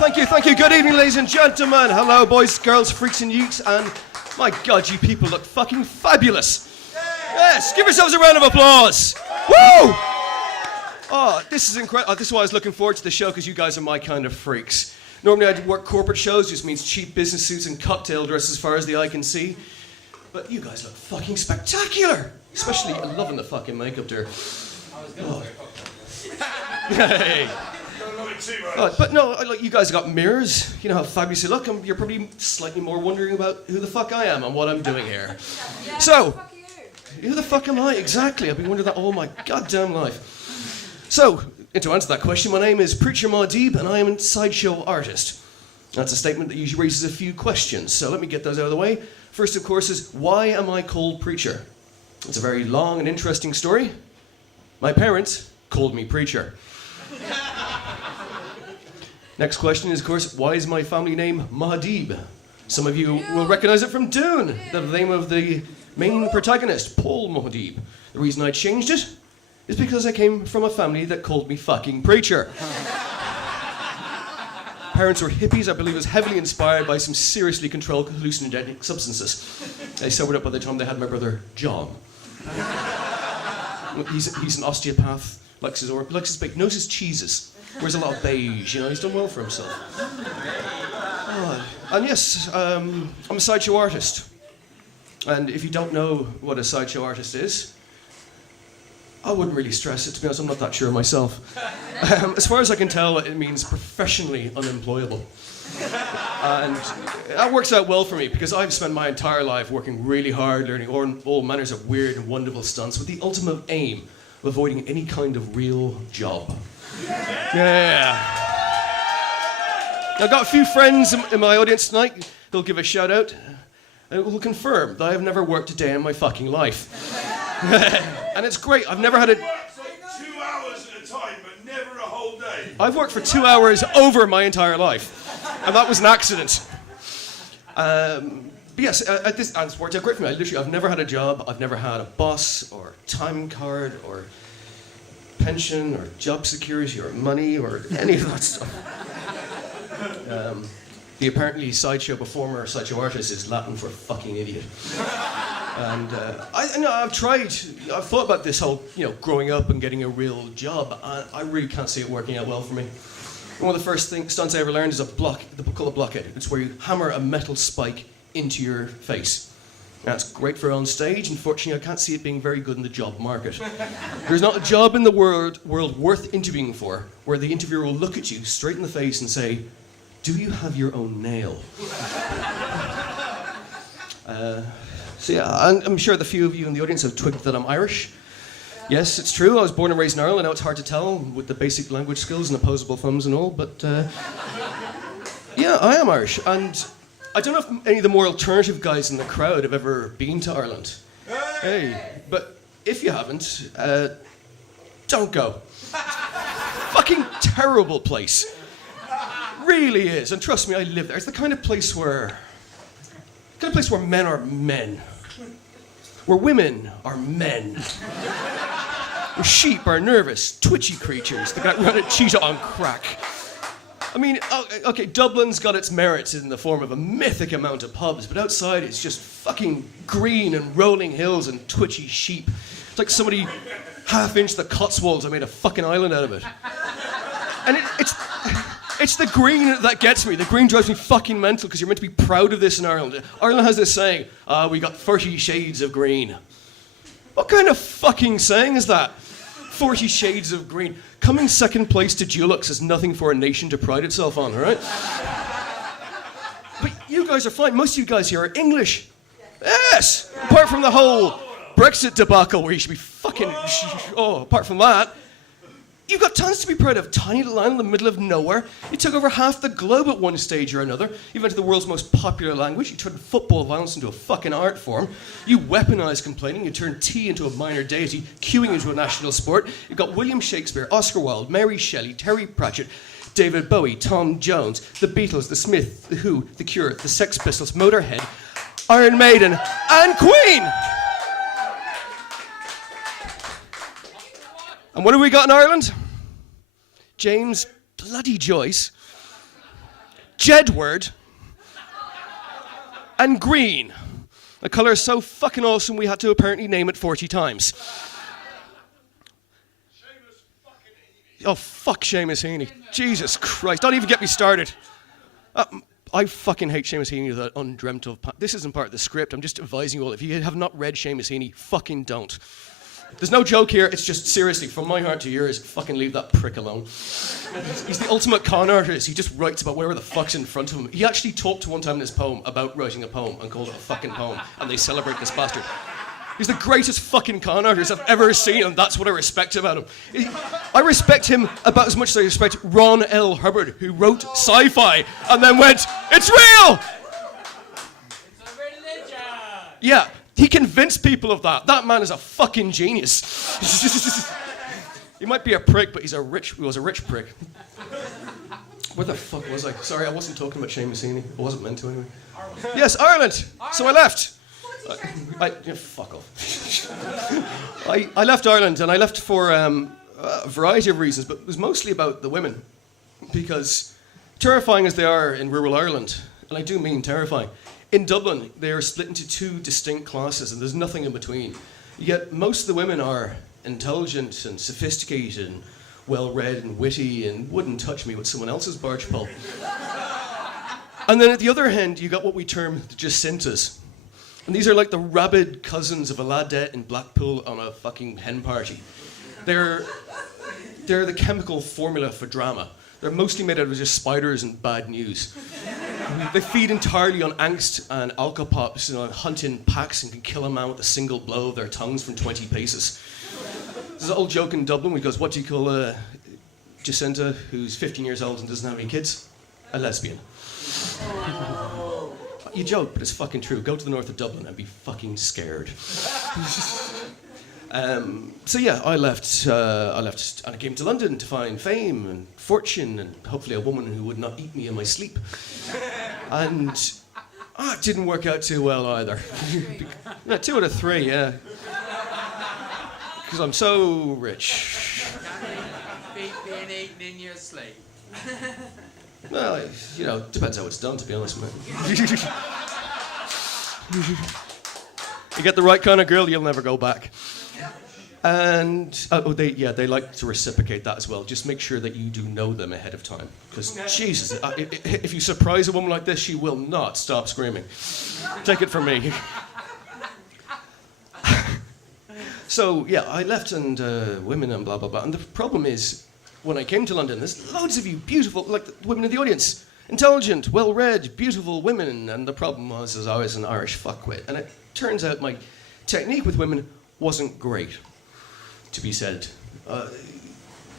Thank you. Good evening, ladies and gentlemen. Hello, boys, girls, freaks and geeks, and my God, you people look fucking fabulous. Yes, give yourselves a round of applause. Woo! Oh, this is incredible. This is why I was looking forward to the show, because you guys are my kind of freaks. Normally I'd work corporate shows, just means cheap business suits and cocktail dresses as far as the eye can see. But you guys look fucking spectacular. Especially loving the fucking makeup there. Oh. Hey. But no, like, you guys have got mirrors. You know how fabulous you look, and you're probably slightly more wondering about who the fuck I am and what I'm doing here. So, who the fuck am I? Exactly. I've been wondering that all my goddamn life. So, to answer that question, my name is Preacher Mahdeeb, and I am a sideshow artist. That's a statement that usually raises a few questions, so let me get those out of the way. First, of course, is why am I called Preacher? It's a very long and interesting story. My parents called me Preacher. Next question is, of course, why is my family name Mahdeeb? Some of you will recognize it from Dune, the name of the main protagonist, Paul Mahdeeb. The reason I changed it is because I came from a family that called me fucking Preacher. Parents were hippies. I believe it was heavily inspired by some seriously controlled hallucinogenic substances. They sobered up by the time they had my brother John. He's an osteopath, likes his bake, knows his cheeses, wears a lot of beige, you know, he's done well for himself. Oh, and yes, I'm a sideshow artist. And if you don't know what a sideshow artist is, I wouldn't really stress it, to be honest, I'm not that sure myself. As far as I can tell, it means professionally unemployable. And that works out well for me, because I've spent my entire life working really hard, learning all manners of weird and wonderful stunts with the ultimate aim of avoiding any kind of real job. Yeah. I've got a few friends in my audience tonight who'll give a shout out and will confirm that I have never worked a day in my fucking life. And it's great. I've never had a... I've worked like 2 hours at a time, but never a whole day. I've worked for 2 hours over my entire life. And that was an accident. But yes, this it's worked out great for me. I've never had a job. I've never had a boss or time card or pension or job security or money or any of that stuff. The apparently sideshow performer or sideshow artist is Latin for fucking idiot. And I've thought about this whole, growing up and getting a real job. I really can't see it working out well for me. One of the first stunts I ever learned is called a blockhead. It's where you hammer a metal spike into your face. That's great for on stage. Unfortunately, I can't see it being very good in the job market. There's not a job in the world worth interviewing for where the interviewer will look at you straight in the face and say, "Do you have your own nail?" So yeah, I'm sure the few of you in the audience have twigged that I'm Irish. Yes, it's true. I was born and raised in Ireland. I know it's hard to tell with the basic language skills and opposable thumbs and all, but yeah, I am Irish. And I don't know if any of the more alternative guys in the crowd have ever been to Ireland. Hey, but if you haven't, don't go. Fucking terrible place. Really is. And trust me, I live there. It's the kind of place where men are men. Where women are men. Where sheep are nervous, twitchy creatures that got run a cheetah on crack. I mean, okay, Dublin's got its merits in the form of a mythic amount of pubs, but outside it's just fucking green and rolling hills and twitchy sheep. It's like somebody half-inched the Cotswolds and made a fucking island out of it. And it's the green that gets me. The green drives me fucking mental, because you're meant to be proud of this in Ireland. Ireland has this saying, we got 30 shades of green. What kind of fucking saying is that? 40 shades of green. Coming second place to Dulux is nothing for a nation to pride itself on, all right? But you guys are fine. Most of you guys here are English. Yes! Apart from the whole Brexit debacle where you should be fucking... Oh, apart from that, you've got tons to be proud of. Tiny little island in the middle of nowhere. You took over half the globe at one stage or another. You invented the world's most popular language. You turned football violence into a fucking art form. You weaponized complaining. You turned tea into a minor deity, queuing into a national sport. You've got William Shakespeare, Oscar Wilde, Mary Shelley, Terry Pratchett, David Bowie, Tom Jones, The Beatles, The Smiths, The Who, The Cure, The Sex Pistols, Motorhead, Iron Maiden, and Queen! And what have we got in Ireland? James bloody Joyce. Jedward, and green. A colour so fucking awesome we had to apparently name it 40 times. Oh, fuck Seamus Heaney. Jesus Christ, don't even get me started. I fucking hate Seamus Heaney with that undreamt of... This isn't part of the script, I'm just advising you all. If you have not read Seamus Heaney, fucking don't. There's no joke here, it's just, seriously, from my heart to yours, fucking leave that prick alone. He's the ultimate con artist, he just writes about whatever the fuck's in front of him. He actually talked one time in his poem about writing a poem and called it a fucking poem, and they celebrate this bastard. He's the greatest fucking con artist I've ever seen, and that's what I respect about him. I respect him about as much as I respect Ron L. Hubbard, who wrote sci-fi and then went, "It's real!" It's a religion! Yeah, he convinced people of that. That man is a fucking genius. He might be a prick, but he was a rich prick. Where the fuck was I? Sorry, I wasn't talking about Seamus Heaney. I wasn't meant to anyway. Yes, Ireland! So I left. Fuck off. I left Ireland, and I left for a variety of reasons, but it was mostly about the women. Because terrifying as they are in rural Ireland, and I do mean terrifying, in Dublin they are split into two distinct classes, and there's nothing in between. Yet most of the women are intelligent and sophisticated and well-read and witty and wouldn't touch me with someone else's barge pole. And then at the other hand, you got what we term the Jacintas. And these are like the rabid cousins of a ladette in Blackpool on a fucking hen party. They're the chemical formula for drama. They're mostly made out of just spiders and bad news. They feed entirely on angst and alcopops and hunt in packs and can kill a man with a single blow of their tongues from 20 paces. There's an old joke in Dublin which goes, what do you call a Jacinta who's 15 years old and doesn't have any kids? A lesbian. You joke, but it's fucking true. Go to the north of Dublin and be fucking scared. So yeah, I left and I came to London to find fame and fortune and hopefully a woman who would not eat me in my sleep. And it didn't work out too well either. No, 2 out of 3, yeah. Because I'm so rich. Being eaten in your sleep. Well, depends how it's done, to be honest, man. You get the right kind of girl, you'll never go back. And they like to reciprocate that as well. Just make sure that you do know them ahead of time, because Jesus, if you surprise a woman like this, she will not stop screaming. Take it from me. So yeah, I left and women and blah blah blah. And the problem is, when I came to London, there's loads of you beautiful, like the women in the audience, intelligent, well-read, beautiful women. And the problem was I was an Irish fuckwit, and it turns out my technique with women wasn't great, to be said.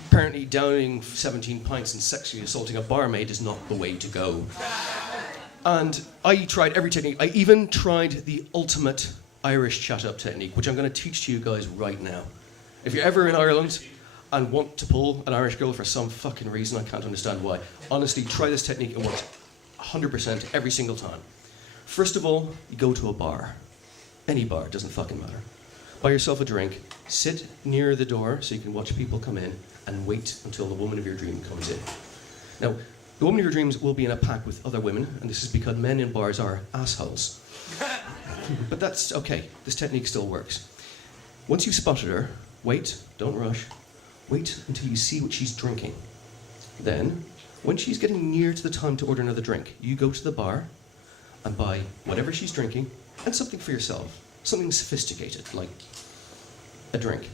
Apparently downing 17 pints and sexually assaulting a barmaid is not the way to go. And I tried every technique. I even tried the ultimate Irish chat-up technique, which I'm going to teach to you guys right now. If you're ever in Ireland and want to pull an Irish girl for some fucking reason, I can't understand why, honestly, try this technique. It works 100% every single time. First of all, you go to a bar. Any bar, doesn't fucking matter. Buy yourself a drink, sit near the door so you can watch people come in, and wait until the woman of your dream comes in. Now, the woman of your dreams will be in a pack with other women, and this is because men in bars are assholes. But that's okay, this technique still works. Once you've spotted her, wait, don't rush, wait until you see what she's drinking. Then, when she's getting near to the time to order another drink, you go to the bar and buy whatever she's drinking and something for yourself. Something sophisticated, like a drink.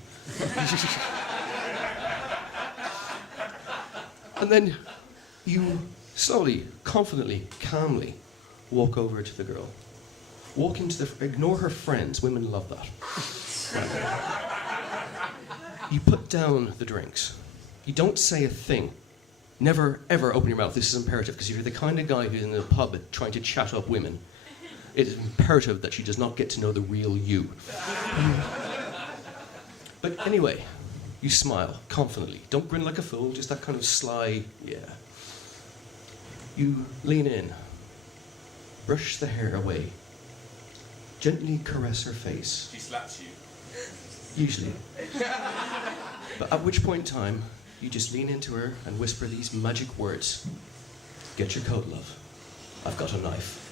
And then you slowly, confidently, calmly walk over to the girl. Walk into ignore her friends, women love that. You put down the drinks. You don't say a thing. Never, ever open your mouth. This is imperative, because if you're the kind of guy who's in the pub trying to chat up women, it is imperative that she does not get to know the real you. But anyway, you smile confidently. Don't grin like a fool, just that kind of sly, yeah. You lean in, brush the hair away, gently caress her face. She slaps you. Usually. But at which point in time, you just lean into her and whisper these magic words. Get your coat, love. I've got a knife.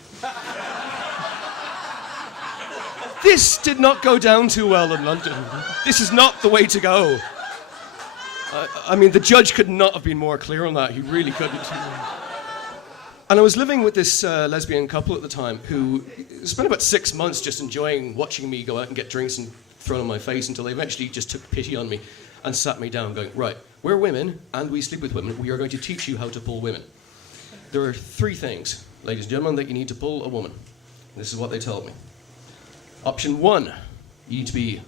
This did not go down too well in London. This is not the way to go. I mean, the judge could not have been more clear on that. He really couldn't. And I was living with this lesbian couple at the time who spent about 6 months just enjoying watching me go out and get drinks and thrown in my face until they eventually just took pity on me and sat me down going, right, we're women and we sleep with women. We are going to teach you how to pull women. There are 3 things, ladies and gentlemen, that you need to pull a woman. This is what they told me. Option 1, you need to be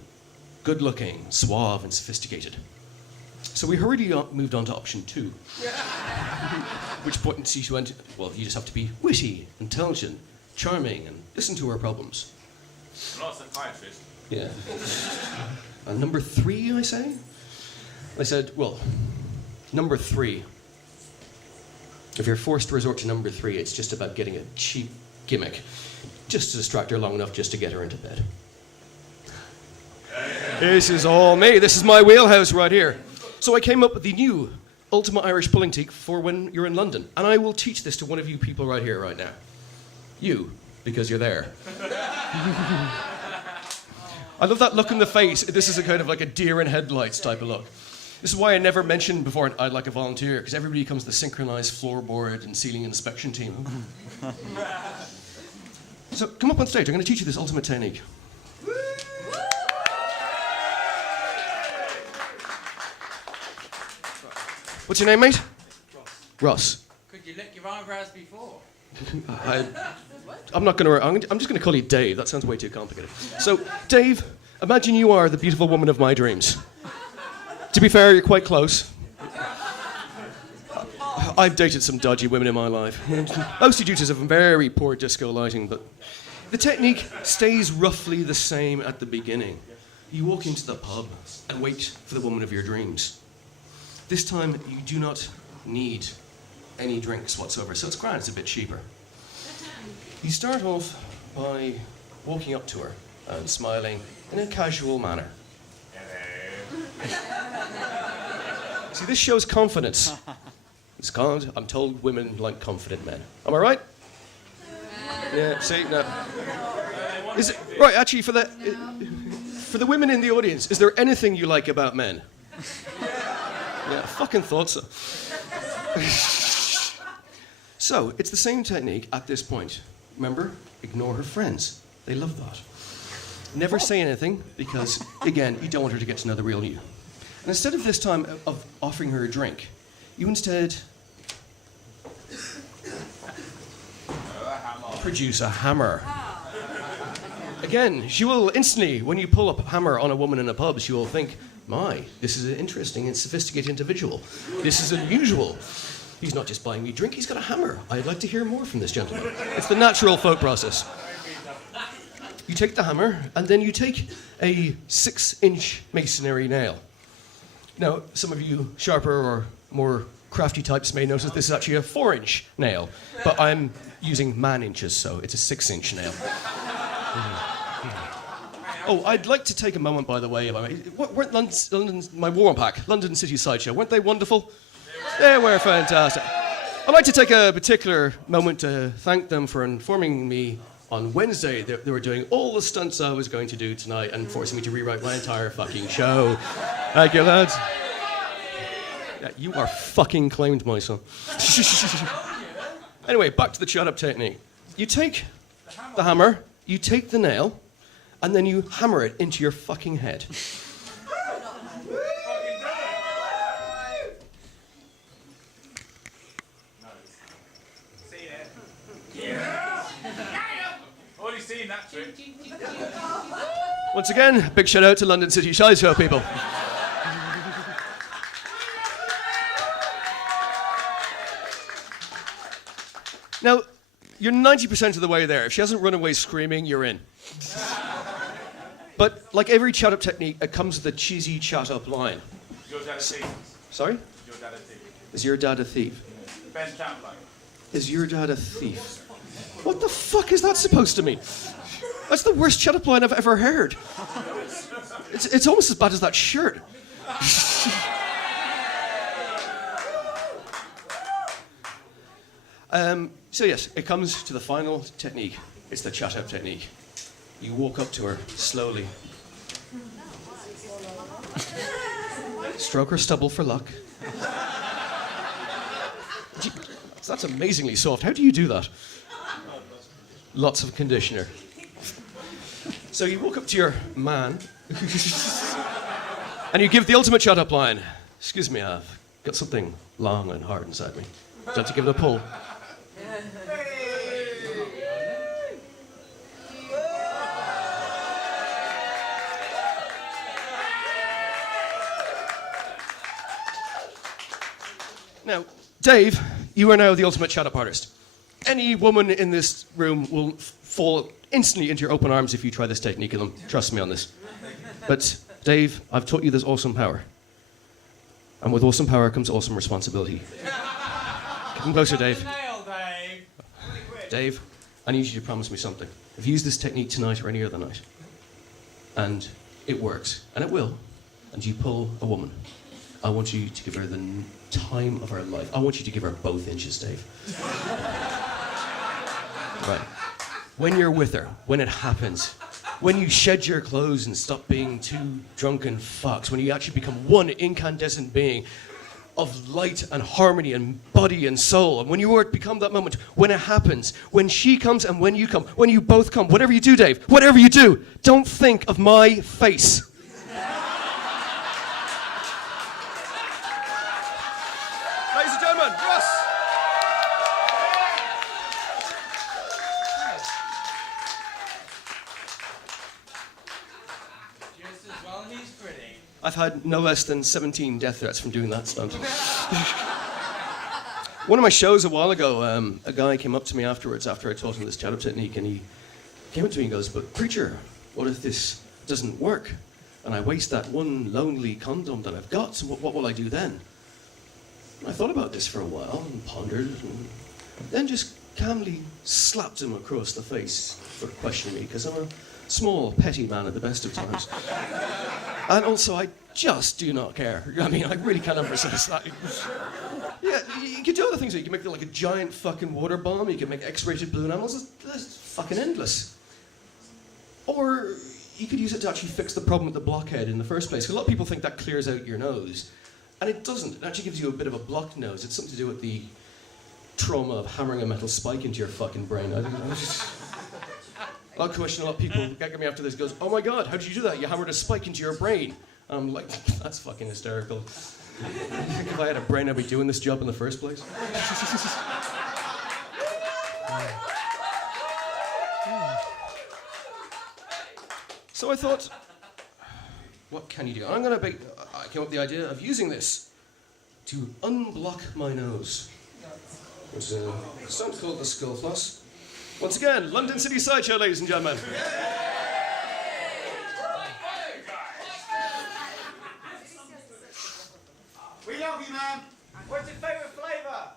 good looking, suave and sophisticated. So we hurriedly moved on to option 2. Which point you went, well, you just have to be witty, intelligent, charming, and listen to our problems. Not a psychiatrist. Yeah. And number 3, I say? I said, well, number 3. If you're forced to resort to number 3, it's just about getting a cheap gimmick, just to distract her long enough just to get her into bed. This is all me. This is my wheelhouse right here. So I came up with the new ultimate Irish pulling technique for when you're in London. And I will teach this to one of you people right here, right now. You, because you're there. I love that look in the face. This is a kind of like a deer in headlights type of look. This is why I never mentioned before I'd like a volunteer, because everybody becomes the synchronized floorboard and ceiling inspection team. So come up on stage. I'm going to teach you this ultimate technique. What's your name, mate? Ross. Could you lick your eyebrows before? I'm not going to. I'm just going to call you Dave. That sounds way too complicated. So, Dave, imagine you are the beautiful woman of my dreams. To be fair, you're quite close. I've dated some dodgy women in my life. Mostly due to some very poor disco lighting, but the technique stays roughly the same at the beginning. You walk into the pub and wait for the woman of your dreams. This time, you do not need any drinks whatsoever, so it's grand, it's a bit cheaper. You start off by walking up to her and smiling in a casual manner. See, this shows confidence. It's called, I'm told women like confident men. Am I right? Yeah, see, no. Is it, right, actually, for the women in the audience, is there anything you like about men? Yeah, I fucking thought so. So, it's the same technique at this point. Remember, ignore her friends. They love that. Never say anything, because, again, you don't want her to get to know the real you. And instead of this time of offering her a drink, you instead produce a hammer. Again, she will instantly, when you pull a hammer on a woman in a pub, she will think, my, this is an interesting and sophisticated individual. This is unusual. He's not just buying me a drink, he's got a hammer. I'd like to hear more from this gentleman. It's the natural folk process. You take the hammer, and then you take a 6-inch masonry nail. Now, some of you sharper or more crafty types may notice this is actually a 4-inch nail, but I'm using man inches, so it's a 6-inch nail. Oh, I'd like to take a moment, by the way, weren't London's my warm pack, London City Sideshow, weren't they wonderful? They were fantastic. I'd like to take a particular moment to thank them for informing me on Wednesday that they were doing all the stunts I was going to do tonight and forcing me to rewrite my entire fucking show. Thank you, lads. Yeah, you are fucking claimed, my son. Anyway, back to the shut-up technique. You take the hammer, you take the nail, and then you hammer it into your fucking head. Already seen that trick. Once again, big shout out to London City Sideshow people. Now, you're 90% of the way there. If she hasn't run away screaming, you're in. But like every chat-up technique, it comes with a cheesy chat-up line. Your dad a thief. Sorry? Your dad a thief. Is your dad a thief? Best chat line. Is your dad a thief? What the fuck is that supposed to mean? That's the worst chat-up line I've ever heard. It's almost as bad as that shirt. So yes, it comes to the final technique. It's the chat-up technique. You walk up to her slowly. Stroke her stubble for luck. That's amazingly soft. How do you do that? Lots of conditioner. So you walk up to your man and you give the ultimate shut-up line. Excuse me, I've got something long and hard inside me. Do you have to give it a pull? Now, Dave, you are now the ultimate shut-up artist. Any woman in this room will fall instantly into your open arms if you try this technique on them. Trust me on this. But, Dave, I've taught you there's awesome power. And with awesome power comes awesome responsibility. Come closer, Dave. Nail, Dave. Dave, I need you to promise me something. If you use this technique tonight or any other night, and it works, and it will, and you pull a woman, I want you to give her the time of her life. I want you to give her both inches, Dave. Right. When you're with her, when it happens, when you shed your clothes and stop being two drunken fucks, when you actually become one incandescent being of light and harmony and body and soul, and when you become that moment, when it happens, when she comes and when you come, when you both come, whatever you do, Dave, whatever you do, don't think of my face. Ladies and gentlemen, Russ. Just as well he's pretty. I've had no less than 17 death threats from doing that stunt. One of my shows a while ago, a guy came up to me afterwards after I taught him this chat-up technique, and he came up to me and goes, "But preacher, what if this doesn't work? And I waste that one lonely condom that I've got, so what will I do then?" And I thought about this for a while and pondered, and then just calmly slapped him across the face for questioning me, because I'm a small, petty man at the best of times. And also, I just do not care. I mean, I really can't emphasize that. Yeah, you can do other things. You can make like a giant fucking water bomb. You can make X-rated balloon animals. That's fucking endless. Or you could use it to actually fix the problem with the blockhead in the first place. 'Cause a lot of people think that clears out your nose. And it doesn't. It actually gives you a bit of a blocked nose. It's something to do with the trauma of hammering a metal spike into your fucking brain. I'll question a lot of people get me after this goes, "Oh my god, how did you do that? You hammered a spike into your brain." And I'm like, that's fucking hysterical. If I had a brain, I'd be doing this job in the first place. So I thought, what can you do? I came up with the idea of using this to unblock my nose. It's something called the skull floss. Once again, London City Sideshow, ladies and gentlemen. We love you, man. What's your favourite flavour?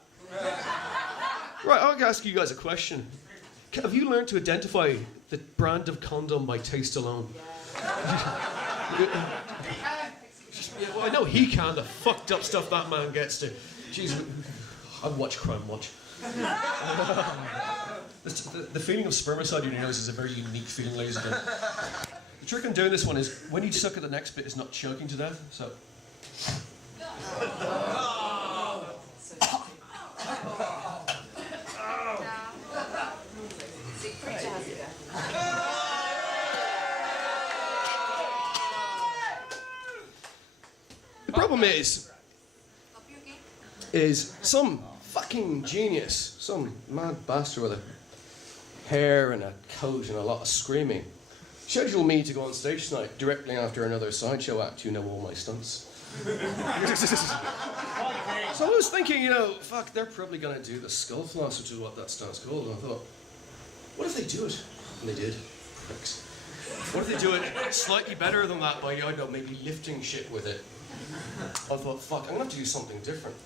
Right, I'll ask you guys a question. Have you learned to identify the brand of condom by taste alone? Yeah, well, I know he can, the fucked up stuff that man gets to. Jeez, I watch Crime Watch. The feeling of spermicide in your nose is a very unique feeling, ladies and gentlemen. The trick in doing this one is when you suck at the next bit is not choking to death, so. The problem is some fucking genius, some mad bastard with a hair and a coat and a lot of screaming, scheduled me to go on stage tonight directly after another sideshow act who know all my stunts. So I was thinking, fuck, they're probably going to do the skull floss, which is what that stunt's called. And I thought, what if they do it? And they did. Pricks. What if they do it slightly better than that by, I don't know, maybe lifting shit with it? I thought, fuck, I'm going to have to do something different.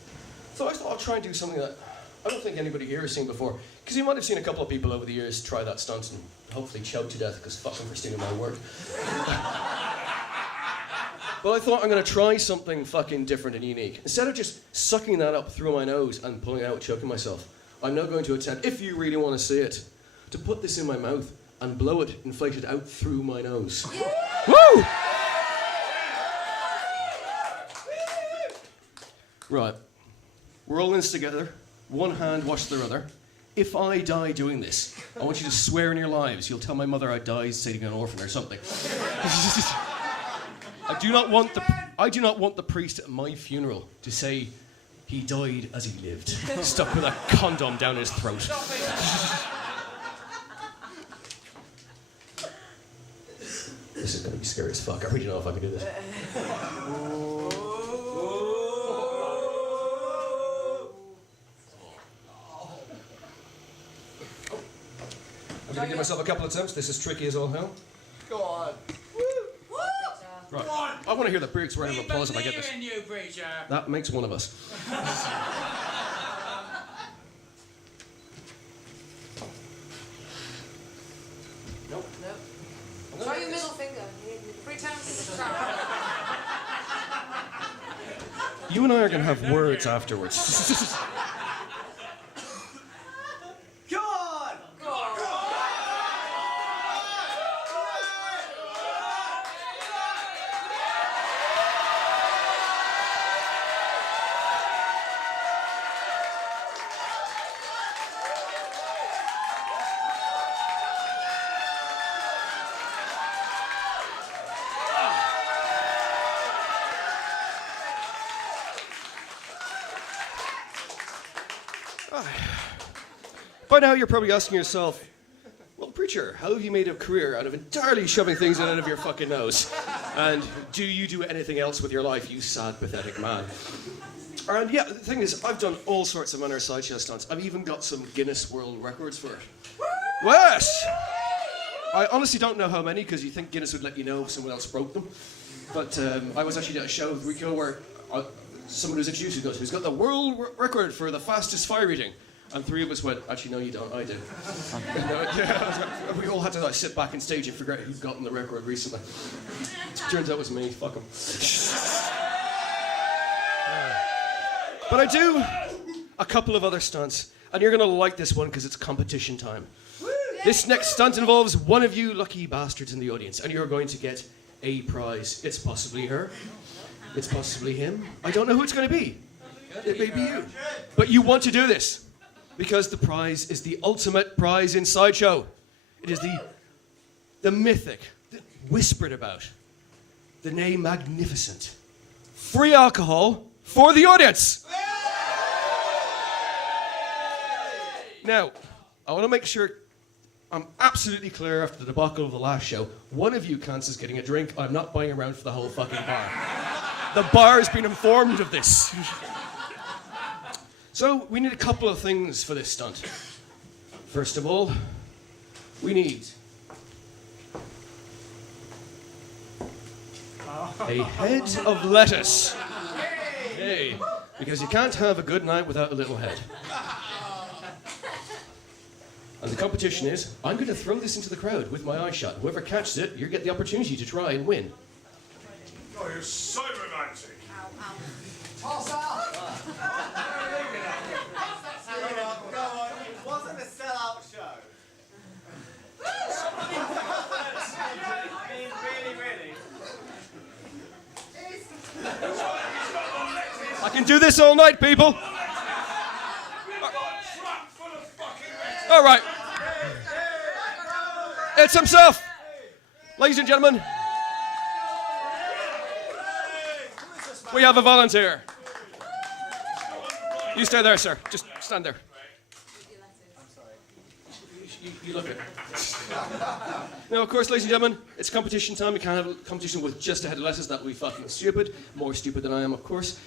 So I thought I'll try and do something that I don't think anybody here has seen before. Because you might have seen a couple of people over the years try that stunt and hopefully choke to death because fuck them for stealing my work. But I thought I'm going to try something fucking different and unique. Instead of just sucking that up through my nose and pulling it out, choking myself, I'm now going to attempt, if you really want to see it, to put this in my mouth and blow it inflated out through my nose. Woo! Right. We're all in this together. One hand wash the other. If I die doing this, I want you to swear in your lives you'll tell my mother I died saving an orphan or something. I do not want the priest at my funeral to say he died as he lived, stuck with a condom down his throat. This is going to be scary as fuck. I really don't know if I can do this. I'm going to give myself a couple of attempts. This is tricky as all hell. Go on. Right. I want to hear the Briggs round of applause if I get this. in you, preacher. That makes one of us. Nope. Try your middle finger. 3 times. You and I are going to have words afterwards. Go on. Go on. By now, you're probably asking yourself, well, preacher, how have you made a career out of entirely shoving things in out of your fucking nose? And do you do anything else with your life, you sad, pathetic man? And yeah, the thing is, I've done all sorts of minor sideshow stunts. I've even got some Guinness World Records for it. Yes! I honestly don't know how many, because you think Guinness would let you know if someone else broke them. But I was actually at a show with Rico where someone was introduced who's got the world record for the fastest fire eating. And 3 of us went, actually, no, you don't, I do. We all had to like, sit back in stage and figure out who'd gotten the record recently. Turns out it was me, fuck him. But I do a couple of other stunts, and you're gonna like this one because it's competition time. This next stunt involves one of you lucky bastards in the audience, and you're going to get a prize. It's possibly her, it's possibly him. I don't know who it's gonna be. It may be you. But you want to do this. Because the prize is the ultimate prize in Sideshow. It is the mythic, the whispered about, the name magnificent. Free alcohol for the audience. Now, I want to make sure I'm absolutely clear after the debacle of the last show. One of you counts as getting a drink. I'm not buying around for the whole fucking bar. The bar has been informed of this. So, we need a couple of things for this stunt. First of all, we need a head of lettuce. Hey, because you can't have a good night without a little head. And the competition is, I'm going to throw this into the crowd with my eyes shut. Whoever catches it, you get the opportunity to try and win. Oh, you're so romantic. Toss up. Go on. It wasn't a sellout show. I mean, really. I can do this all night, people. All right. It's himself. Ladies and gentlemen, we have a volunteer. You stay there, sir. Just stand there. You look it. Now, of course, ladies and gentlemen, it's competition time. You can't have a competition with just a head of lettuce. That would be fucking stupid. More stupid than I am, of course.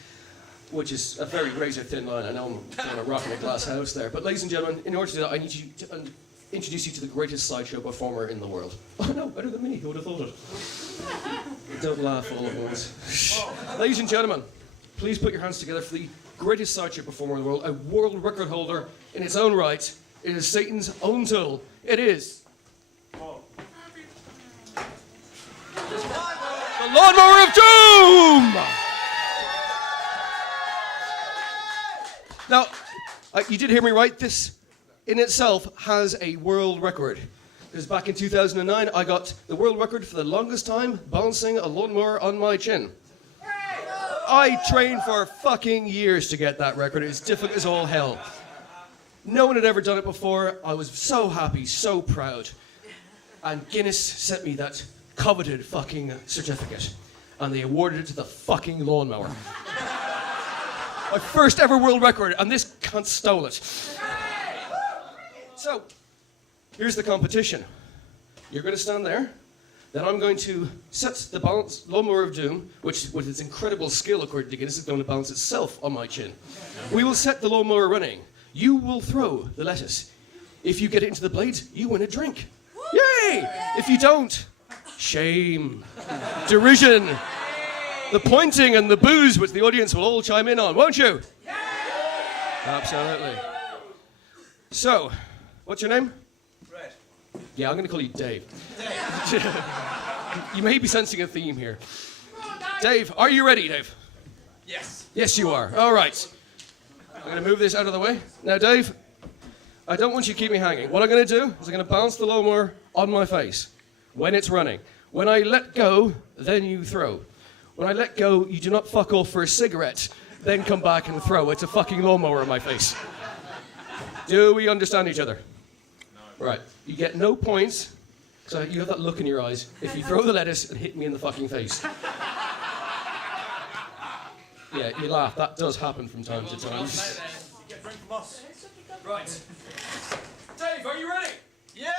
Which is a very razor-thin line. I know I'm kind of rocking a glass house there. But ladies and gentlemen, in order to do that, I need you to introduce you to the greatest sideshow performer in the world. Oh no, better than me. Who would have thought it? Don't laugh all at once. Ladies and gentlemen, please put your hands together for the greatest sideshow performer in the world, a world record holder in its own right. It is Satan's own tool. It is the Lawnmower of Doom! Now, You did hear me right. This in itself has a world record. Because back in 2009, I got the world record for the longest time balancing a lawnmower on my chin. I trained for fucking years to get that record. It's difficult as all hell. No one had ever done it before. I was so happy, so proud. And Guinness sent me that coveted fucking certificate. And they awarded it to the fucking lawnmower. My first ever world record, and this cunt stole it. So, here's the competition. You're going to stand there. Then I'm going to set the balance lawnmower of doom, which with its incredible skill, according to Guinness, is going to balance itself on my chin. We will set the lawnmower running. You will throw the lettuce. If you get it into the blades, you win a drink. Yay! If you don't, shame, derision, the pointing and the boos, which the audience will all chime in on, won't you? Absolutely. So, what's your name? Red. Yeah, I'm going to call you Dave. You may be sensing a theme here. Dave, are you ready, Dave? Yes. Yes, you are. All right. I'm going to move this out of the way. Now, Dave, I don't want you to keep me hanging. What I'm going to do is I'm going to balance the lawnmower on my face when it's running. When I let go, then you throw. When I let go, you do not fuck off for a cigarette, then come back and throw. It's a fucking lawnmower in my face. Do we understand each other? No. Right. You get no points. So you have that look in your eyes if you throw the lettuce and hit me in the fucking face. Yeah, you laugh. That does happen from time to time. You get a drink from us. Right. Dave, are you ready? Yeah.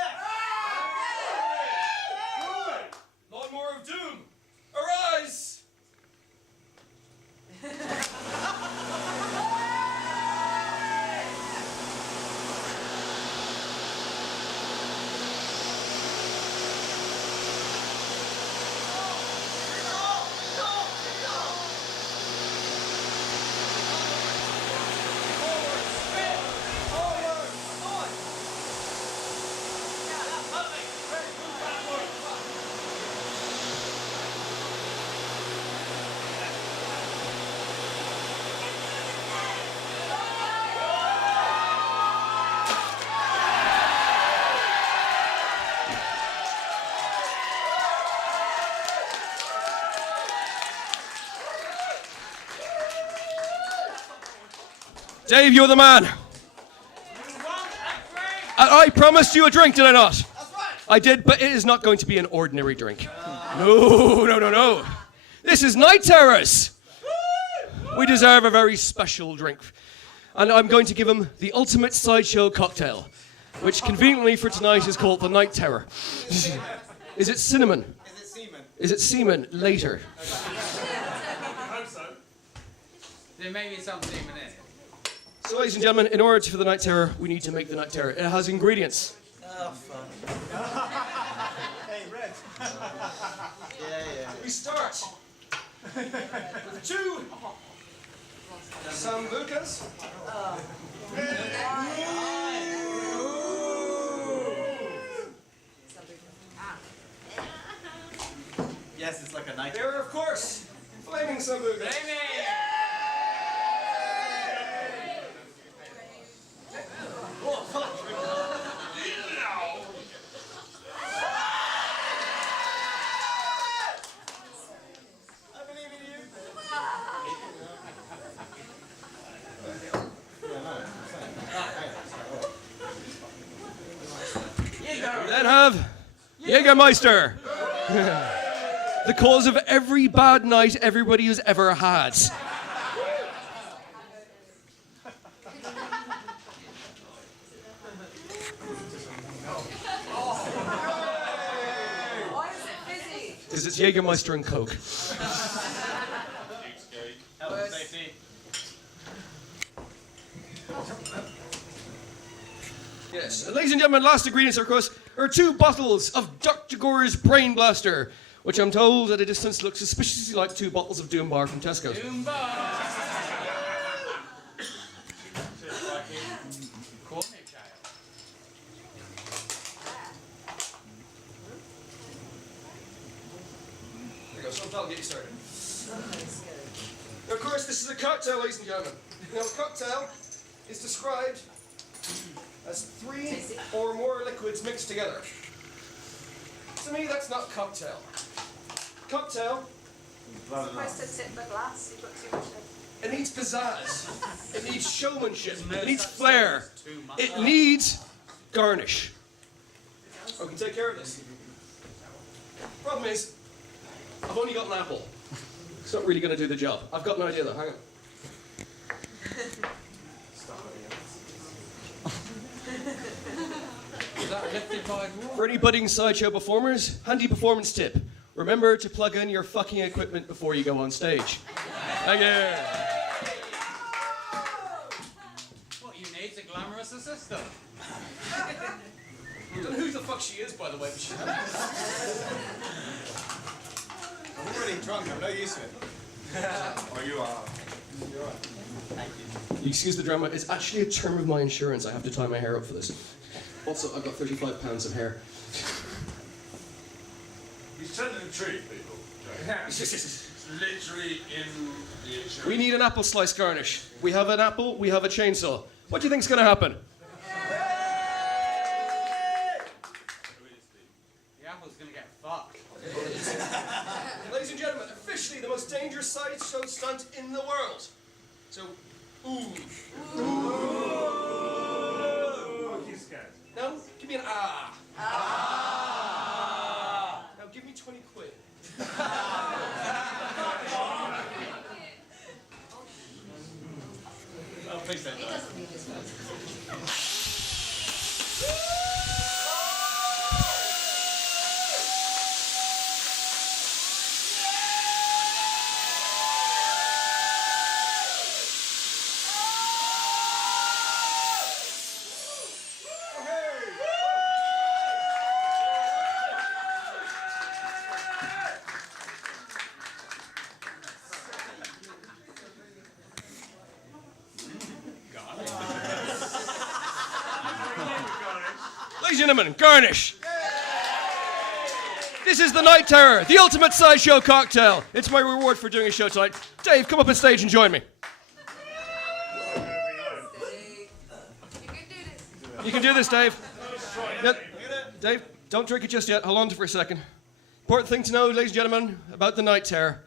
Lawnmower of Doom, arise! Dave, you're the man. I promised you a drink, did I not? That's right. I did, but it is not going to be an ordinary drink. No. This is Night Terrors. We deserve a very special drink. And I'm going to give him the ultimate sideshow cocktail, which conveniently for tonight is called the Night Terror. Is it cinnamon? Is it semen? Is it semen? Later. I hope so. There may be some semen in it. So, ladies and gentlemen, in order for the Night Terror, we need to make the Night Terror. It has ingredients. Oh, fuck. Hey, Red. Yeah. We start with 2 sambucas. Yes, it's like a night. There are, of course, flaming sambucas. Baby! I believe in you. We then have Jägermeister. The cause of every bad night everybody has ever had. Why is it fizzy? Because it's Jägermeister and Coke. Health and safety. Yes. And ladies and gentlemen, last ingredients, of course, are 2 bottles of Dr. Gore's Brain Blaster, which I'm told at a distance looks suspiciously like 2 bottles of Doom Bar from Tesco. Doombar. Call me, child. There you go, so that'll get you started. Of course, this is a cocktail, ladies and gentlemen. Now, a cocktail is described as 3 or more liquids mixed together. To me, that's not cocktail. Cocktail, Supposed to tip the glass. You've got too much in. it needs pizzazz. It needs showmanship. It needs flair. It needs garnish. I can take care of this. Problem is, I've only got an apple. It's not really going to do the job. I've got an idea though. Hang on. For any budding sideshow performers, handy performance tip. Remember to plug in your fucking equipment before you go on stage. Thank you. What you need a glamorous assistant. I don't know who the fuck she is, by the way, but she's... I'm already drunk, I'm no use to it. Oh, you are. You excuse the drama, it's actually a term of my insurance. I have to tie my hair up for this. Also, I've got 35 pounds of hair. He's telling the truth, people. It's literally in the insurance. We need an apple slice garnish. We have an apple, we have a chainsaw. What do you think's going to happen? The apple's gonna get fucked. Ladies and gentlemen, officially the most dangerous sideshow stunt in the world. So, ooh. Monkey scared. No, give me an ah. Ah. Now give me 20 quid. Oh, please don't He die. doesn't need this one. Ladies and gentlemen, garnish. This is the Night Terror, the ultimate sideshow cocktail. It's my reward for doing a show tonight. Dave, come up on stage and join me. You can do this. You can do this, Dave. Yep. Dave, don't drink it just yet. Hold on for a second. Important thing to know, ladies and gentlemen, about the Night Terror.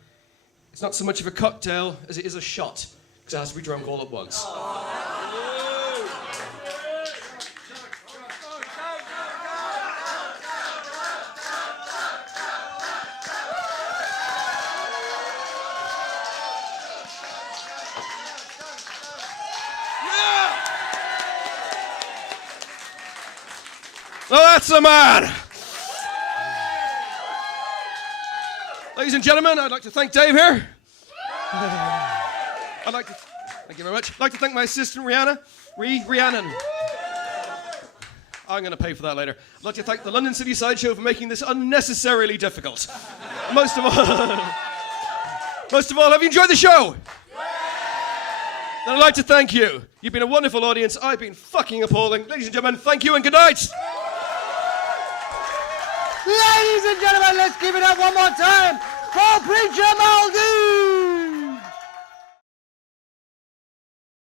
It's not so much of a cocktail as it is a shot, because it has to be drunk all at once. So that's the man. Ladies and gentlemen, I'd like to thank Dave here. Thank you very much. I'd like to thank my assistant, Rhiannon. I'm going to pay for that later. I'd like to thank the London City Sideshow for making this unnecessarily difficult. Most of all, have you enjoyed the show? Then I'd like to thank you. You've been a wonderful audience. I've been fucking appalling. Ladies and gentlemen, thank you and good night. Ladies and gentlemen, let's give it up one more time for Preacher Muldoon!